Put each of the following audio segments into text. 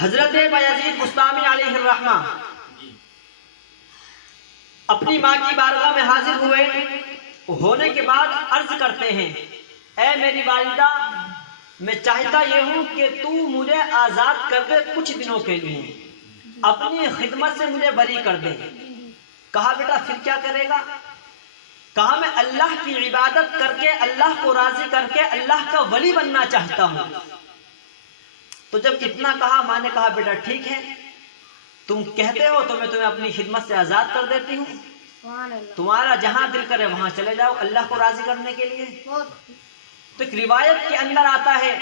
حضرت بایزید بستامی علیہ الرحمہ اپنی ماں کی بارگاہ میں حاضر ہونے کے بعد عرض کرتے ہیں، اے میری والدہ، میں چاہتا یہ ہوں کہ تو مجھے آزاد کر دے کچھ دنوں کے لیے، اپنی خدمت سے مجھے بری کر دے۔ کہا بیٹا پھر کیا کرے گا؟ کہا میں اللہ کی عبادت کر کے، اللہ کو راضی کر کے اللہ کا ولی بننا چاہتا ہوں۔ تو جب اتنا کہا، ماں نے کہا بیٹا ٹھیک ہے، تم کہتے ہو تو میں تمہیں اپنی خدمت سے آزاد کر دیتی ہوں، تمہارا جہاں دل کرے وہاں چلے جاؤ اللہ کو راضی کرنے کے لیے۔ تو ایک روایت کے اندر آتا ہے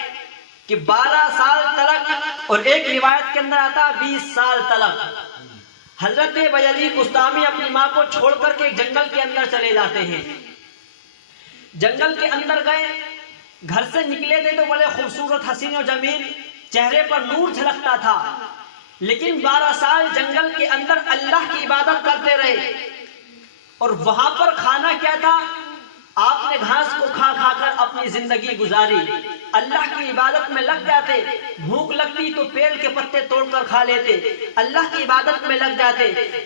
کہ 12 سال تلک، اور ایک روایت کے اندر آتا ہے 20 سال تلک حضرت بایزید بستامی اپنی ماں کو چھوڑ کر کے جنگل کے اندر چلے جاتے ہیں۔ جنگل کے اندر گئے، گھر سے نکلے تھے تو بڑے خوبصورت حسین و جمیل، چہرے پر نور جھلکتا تھا، لیکن 12 سال جنگل کے اندر اللہ کی عبادت کرتے رہے، اور وہاں پر کھانا کیا تھا؟ آپ نے گھاس کو کھا کھا کر اپنی زندگی گزاری، اللہ کی عبادت میں لگ جاتے، بھوک لگتی تو پیڑ کے پتے توڑ کر کھا لیتے، اللہ کی عبادت میں لگ جاتے،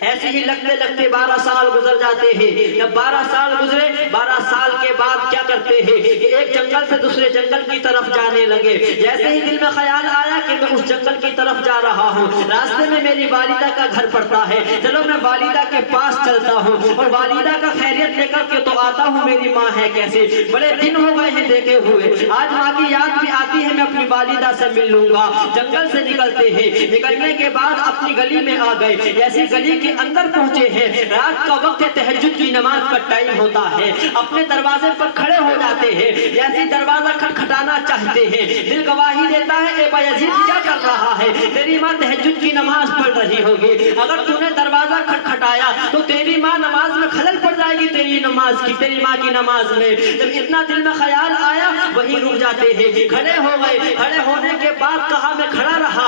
ایسے ہی لگتے لگتے 12 سال گزر جاتے ہیں۔ جب 12 سال گزرے، 12 سال کے بعد کیا کرتے ہیں؟ ایک جنگل سے دوسرے جنگل کی طرف جانے لگے۔ جیسے ہی دل میں خیال آیا کہ میں اس جنگل کی طرف جا رہا ہوں، راستے میں میری والدہ کا گھر پڑتا ہے، چلو میں والدہ کے پاس چلتا ہوں اور والدہ کا خیریت لے کر کے تو آتا ہوں، میری ماں ہے کیسے؟ بڑے دن ہو گئے ہیں دیکھے ہوئے، آج ماں کی یاد بھی آتی ہے، میں اپنی والدہ سے مل لوں گا۔ جنگل سے نکلتے ہیں، نکلنے کے بعد اپنی گلی میں آ گئے، جیسے گلی کے اندر پہنچے ہیں، رات کا وقت تہجد کی نماز کا ٹائم ہوتا ہے، اپنے دروازے پر کھڑے ہو جاتے ہیں، جیسے دروازہ کھٹکھٹانا چاہتے ہیں، دل گواہی دیتا ہے اے بایزید کیا کر رہا ہے؟ تیری ماں تہجد کی نماز پڑھ رہی ہوگی، اگر تو نے دروازہ کھٹکھٹایا تو تیری ماں نماز میں خلل پڑ جائے گی، تیری ماں کی نماز میں۔ جب اتنا دل میں خیال آیا وہیں رک جاتے ہیں، کھڑے ہو گئے، کھڑے ہونے کے بعد کہا میں کھڑا رہا،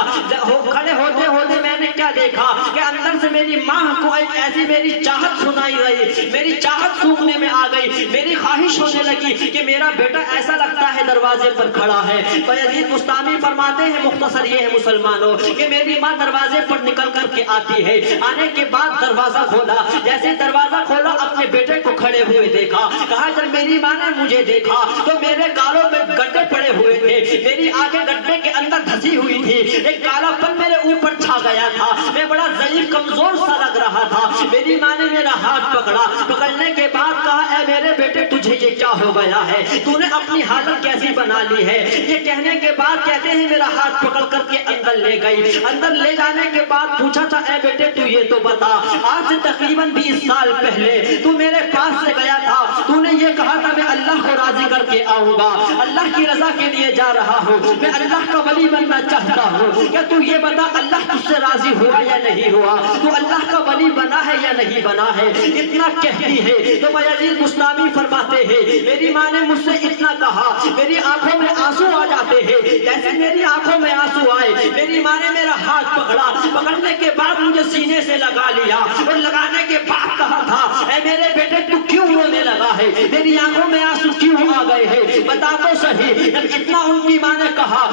کھڑے ہوتے ہوتے میں نے کیا دیکھا کہ اندر سے میری ماں کو ایک ایسی میری چاہت سنائی رہی، میری چاہت سوکھنے میں آ گئی، میری خواہش ہونے لگی کہ میرا بیٹا ایسا لگتا ہے دروازے پر کھڑا ہے۔ بایزید بستامی فرماتے ہیں، مختصر یہ ہے مسلمانوں، کہ میری ماں دروازے پر نکل کر کے آتی ہے، آنے کے بعد دروازہ کھولا، جیسے دروازہ کھولا اپنے بیٹے کو کھڑے ہوئے دیکھا، کہا جب میری ماں نے مجھے دیکھا تو میرے گالوں میں گڈھے پڑے ہوئے تھے، میری آنکھیں گڈھے کے اندر دھسی ہوئی تھی، ایک کالا پن میرے اوپر چھا گیا تھا، میں بڑا ضعیف کمزور سا لگ رہا تھا۔ میری ماں نے میرا ہاتھ پکڑا، پکڑنے کے بعد کہا اے میرے بیٹے تجھے یہ کیا ہو گیا ہے؟ تو نے اپنی حالت کیسی بنا لی ہے؟ یہ کہنے کے بعد کہتے ہیں میرا ہاتھ پکڑ کر کے اندر لے گئی، اندر لے جانے کے بعد پوچھا تھا اے بیٹے تو یہ تو بتا، آج سے تقریباً 20 سال پہلے تو میرے پاس سے گیا تھا، تو نے یہ کہا تھا میں اللہ کو راضی کر کے آؤں گا، اللہ کی رضا کے لیے جا رہا ہوں، میں اللہ کا ولی بننا چاہتا ہوں، کیا تو یہ بتا اللہ تجھ سے راضی ہوا یا نہیں ہوا؟ تو اللہ کا ولی بنا ہے یا نہیں بنا ہے؟ اتنا کہتی ہے تو بایزید بستامی فرماتے ہیں میری ماں نے مجھ سے اتنا کہا، میری آنکھوں میں آنسو آ جاتے ہیں، جیسے میری آنکھوں میں آنسو آئے، میری ماں نے میرا ہاتھ پکڑا، پکڑنے کے بعد مجھے سینے سے لگا لیا، اور لگانے کے بعد کہا تھا اے میرے بیٹے تو کیوں رونے لگا ہے؟ میری آنکھوں میں آنسو کیوں آ گئے ہیں؟ بتا تو صحیح۔ جب اتنا ان کی ماں نے کہا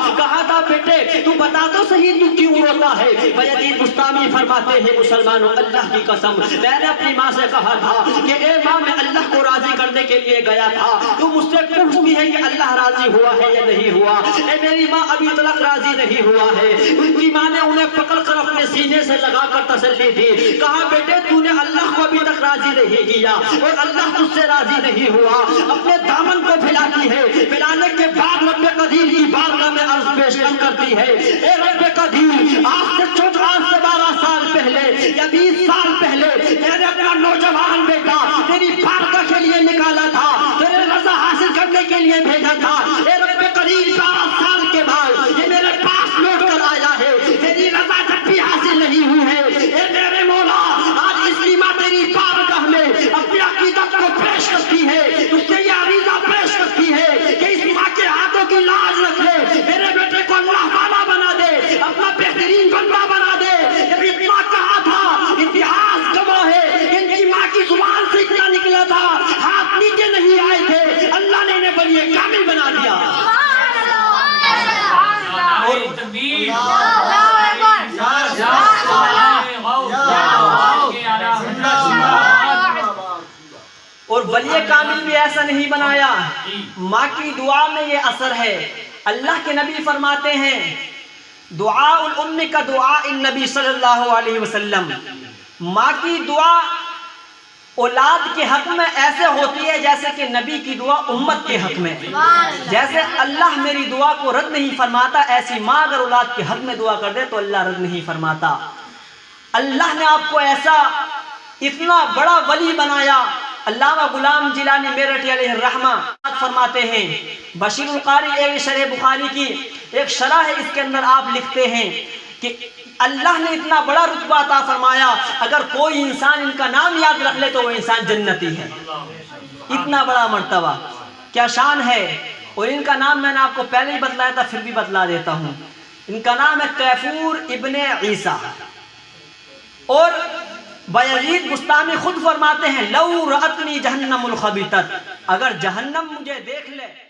تھا بیٹے تو بتا تو صحیح تو کیوں روتا ہے؟ بایزید بستامی فرماتے ہیں مسلمانوں اللہ کی قسم میں نے اپنی ماں سے کہا تھا کہ اے ماں میں اللہ کو راضی کرنے کے لیے گیا تھا، تو مجھ سے پوچھتی ہے کہ اللہ راضی ہوا ہے یا نہیں ہوا؟ اے میری ماں ابھی تک راضی نہیں ہوا ہے۔ ان کی ماں نے انہیں پکڑ کر اپنے سینے سے لگا کر تسلی دی، کہا بیٹے تو نے اللہ کو ابھی تک راضی نہیں کیا اور اللہ تجھ سے راضی نہیں ہوا، اپنے دامن کو پھیلاتی ہے، پھیلانے کے بعد رب قدیر کی بارگاہ میں عرض پیش کرتی ہے اے رب قدیر آج سے 12 سال پہلے یا 20 سال پہلے میں نے اپنا نوجوان بیٹا تیری بارگاہ کے لیے نکالا تھا، تیرے رضا حاصل کرنے کے لیے بھیجا تھا، اے رب قدیر 12 سال کے بعد یہ میرے پاس لوٹ کر آیا ہے، تیری رضا جب بھی حاصل نہیں ہوئی ہے، اے میرے مولا آج اس لیے ماں تیری بارگاہ میں اپنی عقیدت کو پیش کرتی ہے، اس سے یہ عریضہ پیش کرتی ہے کہ اس ماں کے ہاتھوں کی لاج رکھ لے، میرے بیٹے کو اللہ والا بنا دے، اپنا بہترین بندہ بنا دے۔ جب اتنا کہا تھا اتہاس گواہ ہے ان کی ماں کی زبان سے اتنا نکلا تھا، ہاتھ نیچے نہیں آئے تھے، اللہ نے انہیں بڑی کامل بنا دیا۔ ولی کامل بھی ایسا نہیں بنایا، ماں کی دعا میں یہ اثر ہے۔ اللہ کے نبی فرماتے ہیں دعاء الام کا دعاء النبی صلی اللہ علیہ وسلم، ماں کی دعا اولاد کے حق میں ایسے ہوتی ہے جیسے کہ نبی کی دعا امت کے حق میں۔ جیسے اللہ میری دعا کو رد نہیں فرماتا، ایسی ماں اگر اولاد کے حق میں دعا کر دے تو اللہ رد نہیں فرماتا۔ اللہ نے آپ کو ایسا اتنا بڑا ولی بنایا۔ علامہ غلام جیلانی میرٹھی علیہ الرحمہ فرماتے ہیں، بشیر القاری ایک شرح بخاری کی ایک شرح ہے، اس کے اندر آپ لکھتے ہیں کہ اللہ نے اتنا بڑا رتبہ عطا فرمایا، اگر کوئی انسان ان کا نام یاد رکھ لے تو وہ انسان جنتی ہے۔ اتنا بڑا مرتبہ، کیا شان ہے۔ اور ان کا نام میں نے آپ کو پہلے ہی بتلایا تھا، پھر بھی بتلا دیتا ہوں۔ ان کا نام ہے کیفور ابن عیسیٰ۔ اور بایزید بستامی خود فرماتے ہیں لو رأتنی جہنم الخبیثۃ، اگر جہنم مجھے دیکھ لے